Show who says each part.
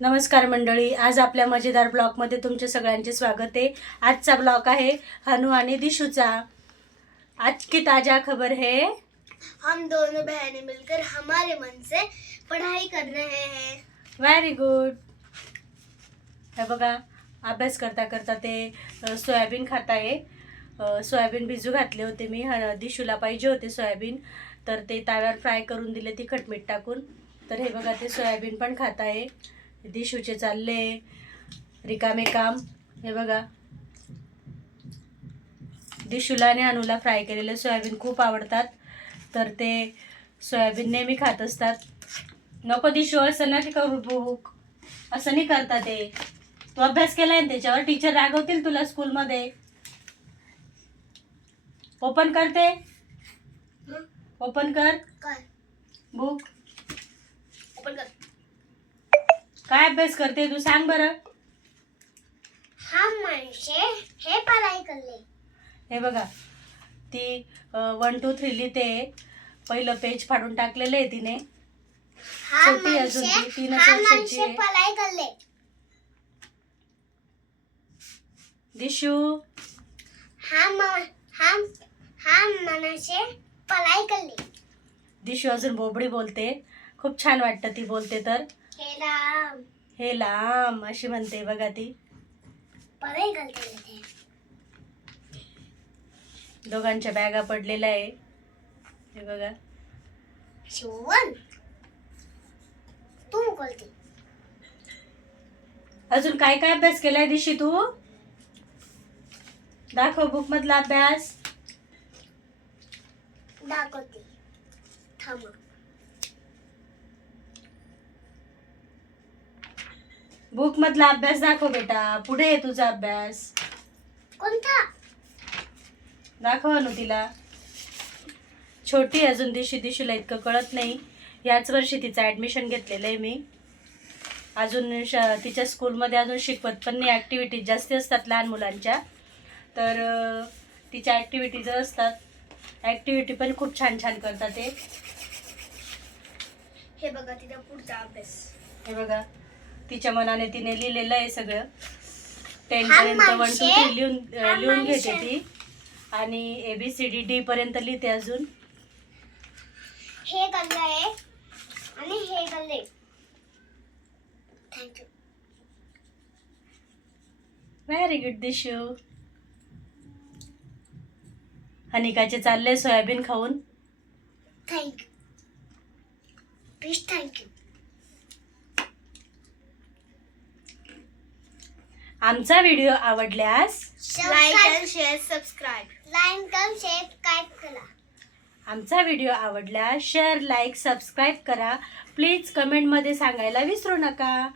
Speaker 1: नमस्कार मंडळी आज आपल्या मजेदार ब्लॉगमध्ये तुमचे सगळ्यांचे स्वागत आहे. आजचा ब्लॉग आहे हनु आणि दिशूचा. आज की ताजा खबर है?
Speaker 2: हम दोनों बहनें मिलकर हमारे मन से पढ़ाई कर रहे हैं।
Speaker 1: व्हेरी गुड हे बघा अभ्यास करता करता ते अ, सोयाबीन खात आहे. अ, सोयाबीन भिजू घातले होते मी. ह- दिशूला पाहिजे होते सोयाबीन. तर ते ताव्यावर फ्राय करून दिले तिखट मीठ टाकून. तर हे बघा ते सोयाबीन पण खात आहे. दिशूचे चालले रिकामे काम. हे बघा. दिशूला आणि अनुला फ्राय केलेले सोयाबीन खूप आवडतात. तर ते सोयाबीन नेहमी खात असतात. नको दिशू असं नका करू बुक असं नाही करता ते. तू अभ्यास केलाय ना त्याच्यावर? टीचर रागवतील तुला स्कूलमध्ये ओपन करते? ओपन कर. बुक
Speaker 2: ओपन कर.
Speaker 1: काय अभ्यास करते तू? सांग बरं.
Speaker 2: मन से हे पढ़ाई कर ले
Speaker 1: हे बघा ती वन टू थ्री लिहिते. पहिलं पेज फाडून टाकलेलं आहे तिने. छोटी अजून ती, तीनच वर्षाची आहे.
Speaker 2: पढ़ाई कर ले
Speaker 1: दिशू.
Speaker 2: हम हम हम मन से पढ़ाई कर ले
Speaker 1: दिशू अजून बोबडी बोलते. खूप छान वाटतं ती बोलते तर.
Speaker 2: हे राम
Speaker 1: हे लांब अशी म्हणते बघा ती. दोघांच्या बॅगा पडलेल्या आहे. हे बघा.
Speaker 2: शिवन तू बोलते
Speaker 1: अजून काय काय अभ्यास केलाय दिशी तू? दाखव बुक मधला अभ्यास.
Speaker 2: दाखवते. थांबा.
Speaker 1: बुक मधला अभ्यास दाखव बेटा. पुढे आहे तुझा अभ्यास.
Speaker 2: कोणता?
Speaker 1: दाखव अनु तिला छोटी अजून दिशी दिशूला इतकं कळत नाही. याच वर्षी तिचं ॲडमिशन घेतलेलं आहे मी. अजून श तिच्या स्कूलमध्ये अजून शिकवत पण नाही. ॲक्टिव्हिटीज जास्त असतात लहान मुलांच्या. तर तिच्या ॲक्टिव्हिटीज असतात ॲक्टिव्हिटी पण खूप छान छान करतात ते.
Speaker 2: हे बघा तिचा पुढचा अभ्यास.
Speaker 1: हे बघा. तिच्या मनाने तिने लिहिलेलं आहे सगळं. टेन पर्यंत वन टू थ्री लिहून लिहून घेते. ती. आणि A B C D D पर्यंत लिहिते अजून.
Speaker 2: हे करलं आहे. आणि हे thank you
Speaker 1: very good Dishu. हनिकाचे चालले सोयाबीन खाऊन.
Speaker 2: Thank you please thank you
Speaker 1: आमचा व्हिडिओ आवडल्यास
Speaker 2: like and share subscribe like and share करा.
Speaker 1: आमचा व्हिडिओ आवडल्यास शेअर लाईक सबस्क्राईब करा. प्लीज कमेंटमध्ये सांगायला विसरू नका.